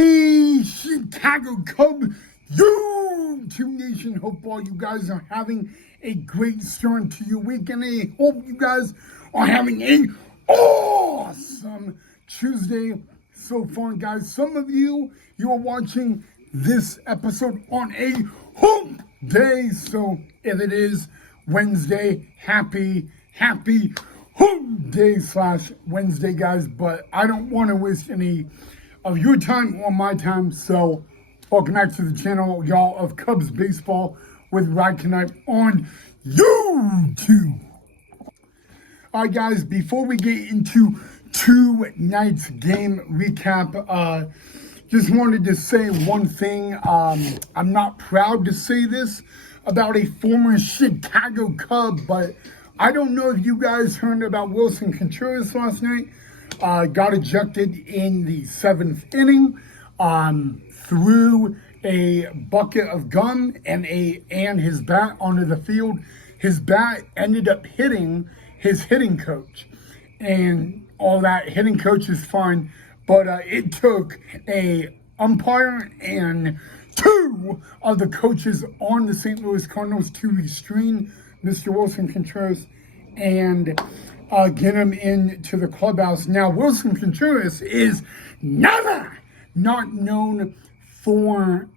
Hey, Chicago Cub, YouTube Nation. Hope all you guys are having a great start to your week, and I hope you guys are having a awesome Tuesday so far, guys. Some of you are watching this episode on a hump day, so if it is Wednesday, happy hump day / Wednesday, guys. But I don't want to waste any of your time or my time, so welcome back to the channel, y'all, of Cubs Baseball with Rod Knight on YouTube. All right, guys, before we get into tonight's game recap, just wanted to say one thing. I'm not proud to say this about a former Chicago Cub, but I don't know if you guys heard about Willson Contreras last night. Got ejected in the 7th inning, threw a bucket of gum and his bat onto the field. His bat ended up hitting his hitting coach, and all that. Hitting coach is fine, but it took a umpire and two of the coaches on the St. Louis Cardinals to restrain Mr. Willson Contreras and get him into the clubhouse. Now, Willson Contreras is not known for,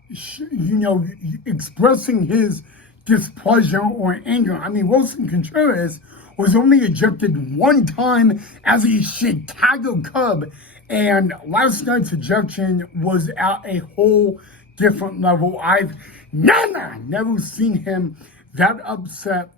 expressing his displeasure or anger. I mean, Willson Contreras was only ejected one time as a Chicago Cub, and last night's ejection was at a whole different level. I've never seen him that upset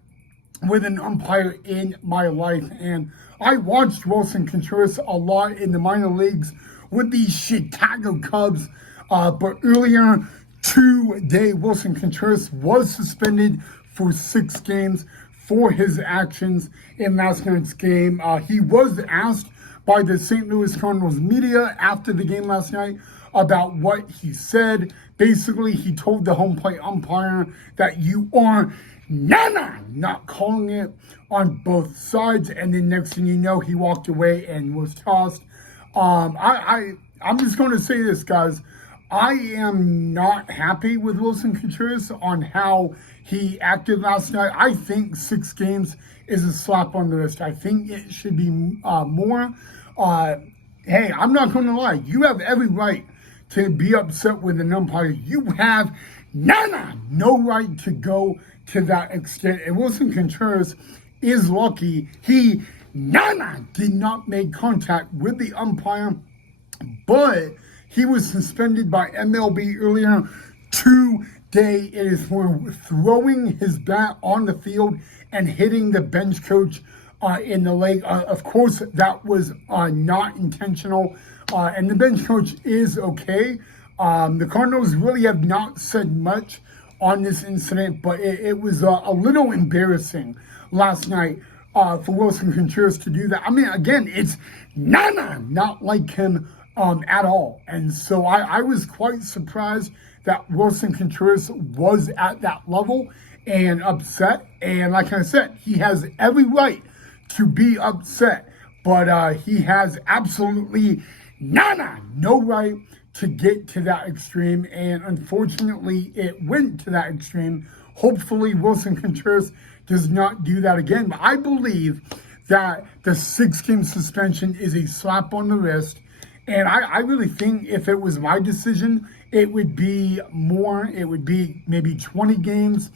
with an umpire in my life, and I watched Willson Contreras a lot in the minor leagues with the Chicago Cubs, but earlier today, Willson Contreras was suspended for 6 games for his actions in last night's game. He was asked by the St. Louis Cardinals media after the game last night about what he said. Basically, he told the home plate umpire that you are not calling it on both sides, and then next thing you know, he walked away and was tossed. I'm just going to say this, guys. I am not happy with Willson Contreras on how he acted last night. I think 6 games is a slap on the wrist. I think it should be more. Hey, I'm not going to lie. You have every right to be upset with an umpire. You have no right to go to that extent. And Willson Contreras is lucky he did not make contact with the umpire, but he was suspended by MLB earlier today. It is for throwing his bat on the field and hitting the bench coach in the leg. Of course, that was not intentional, and the bench coach is okay. The Cardinals really have not said much on this incident, but it was a little embarrassing last night for Willson Contreras to do that. I mean, again, it's not like him at all. And so I was quite surprised that Willson Contreras was at that level and upset. And like I said, he has every right to be upset, but he has absolutely no right to get to that extreme, and unfortunately it went to that extreme. Hopefully Willson Contreras does not do that again, but I believe that the 6-game suspension is a slap on the wrist, and I really think if it was my decision, it would be more. It would be maybe 20 games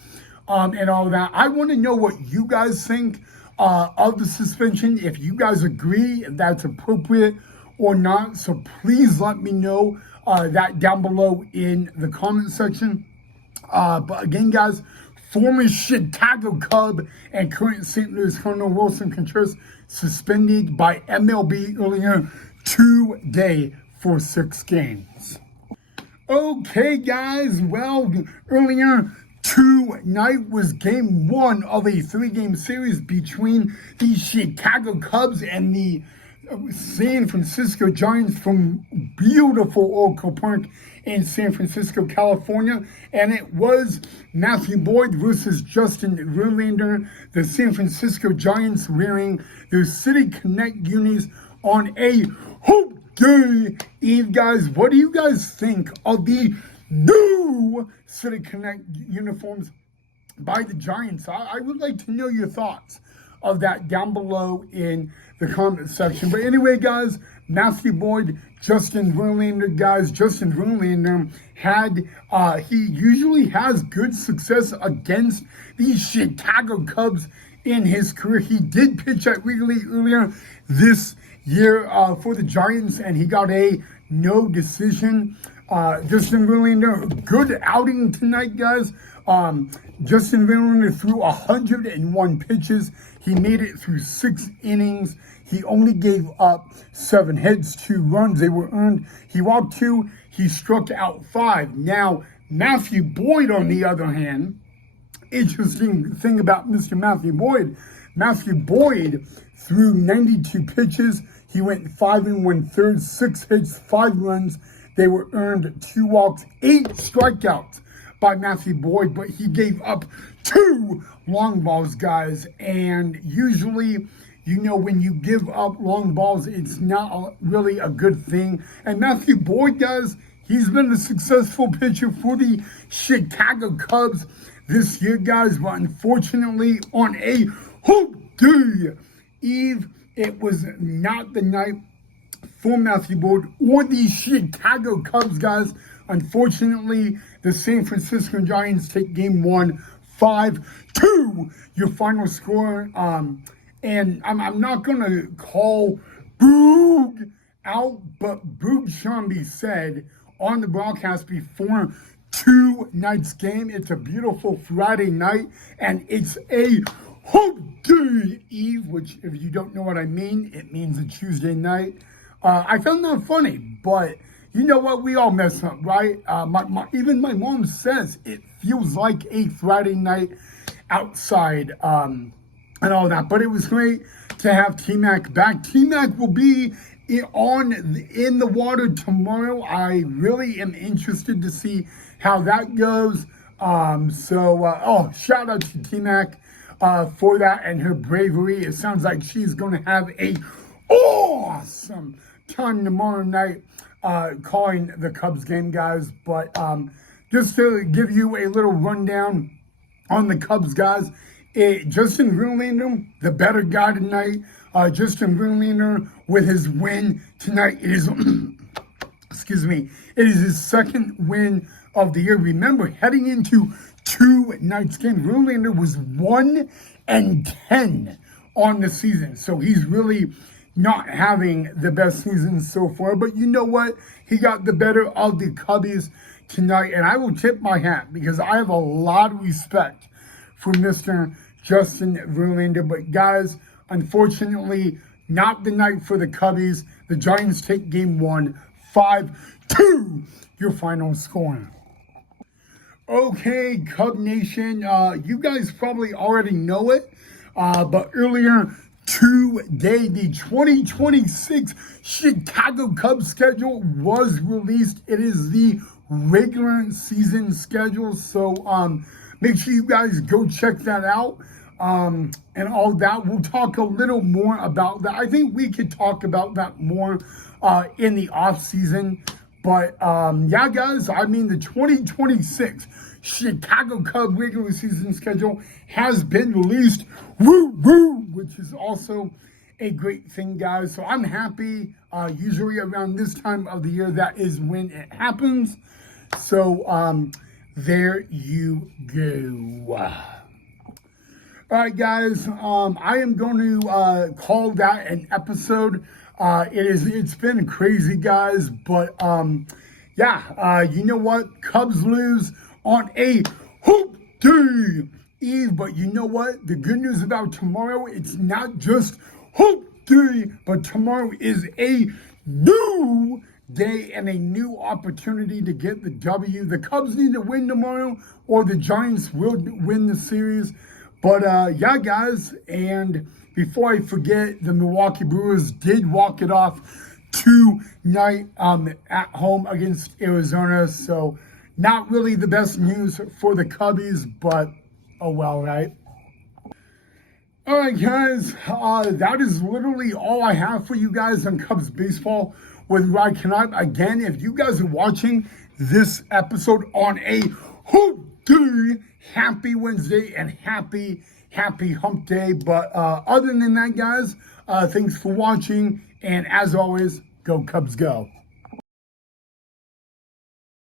and all that. I want to know what you guys think of the suspension, if you guys agree if that's appropriate or not. So please let me know that down below in the comment section. But again, guys, former Chicago Cub and current St. Louis Cardinal Willson Contreras suspended by MLB earlier today for 6 games. Okay, guys, well, earlier tonight was game 1 of a 3-game series between the Chicago Cubs and the San Francisco Giants from beautiful Oracle Park in San Francisco, California. And it was Matthew Boyd versus Justin Verlander. The San Francisco Giants wearing their City Connect unis on a hoop day, Eve, guys. What do you guys think of the new City Connect uniforms by the Giants? I would like to know your thoughts of that down below in the comment section. But anyway, guys, Matthew Boyd, Justin Verlander, guys. Justin Verlander he usually has good success against the Chicago Cubs in his career. He did pitch at Wrigley earlier this year for the Giants, and he got a no decision. Justin Verlander, good outing tonight, guys. Justin Verlander threw 101 pitches. He made it through 6 innings. He only gave up 7 hits, 2 runs. They were earned. He walked 2. He struck out 5. Now, Matthew Boyd, on the other hand, interesting thing about Mr. Matthew Boyd. Matthew Boyd threw 92 pitches. He went 5 1/3, 6 hits, 5 runs. They were earned, 2 walks, 8 strikeouts by Matthew Boyd, but he gave up 2 long balls, guys. And usually, you know, when you give up long balls, it's not really a good thing. And Matthew Boyd, guys, he's been a successful pitcher for the Chicago Cubs this year, guys. But unfortunately, on a hoop day, Eve, it was not the night for Matthew Boyd or the Chicago Cubs, guys. Unfortunately, the San Francisco Giants take game 1, 5-2, your final score. And I'm not going to call Boog out, but Boog Shambi said on the broadcast before tonight's game, it's a beautiful Friday night, and it's a hoop day, Eve, which, if you don't know what I mean, it means a Tuesday night. I found that funny, but you know what? We all mess up, right? Even my mom says it feels like a Friday night outside and all that. But it was great to have T-Mac back. T-Mac will be in the water tomorrow. I really am interested to see how that goes. Shout out to T-Mac for that and her bravery. It sounds like she's going to have a awesome time tomorrow night calling the Cubs game, guys. But just to give you a little rundown on the Cubs, guys, Justin Verlander, the better guy tonight. Justin Verlander with his win tonight. It is, excuse me, it is his second win of the year. Remember, heading into tonight's game, Verlander was 1-10 on the season. So he's really not having the best season so far. But you know what? He got the better of the Cubbies tonight. And I will tip my hat because I have a lot of respect for Mr. Justin Verlander. But guys, unfortunately, not the night for the Cubbies. The Giants take game 1, 5-2, your final score. Okay, Cub Nation, you guys probably already know it, but earlier today, the 2026 Chicago Cubs schedule was released. It is the regular season schedule, so make sure you guys go check that out and all that. We'll talk a little more about that. I think we could talk about that more in the off season. But yeah, guys, I mean, the 2026 Chicago Cub regular season schedule has been released. Woo woo, which is also a great thing, guys. So I'm happy. Usually around this time of the year, that is when it happens. So there you go. All right, guys. I am going to call that an episode. It's been crazy, guys, but you know what? Cubs lose on a hoop day, Eve. But you know what? The good news about tomorrow, it's not just hoop day, but tomorrow is a new day and a new opportunity to get the W. The Cubs need to win tomorrow, or the Giants will win the series. But yeah, guys, and before I forget, the Milwaukee Brewers did walk it off tonight at home against Arizona. So not really the best news for the Cubbies, but oh well, right? All right, guys, that is literally all I have for you guys on Cubs baseball with Rod Knight. Again, if you guys are watching this episode on a hoop day, happy Wednesday and happy hump day. But other than that, guys, thanks for watching. And as always, go Cubs go.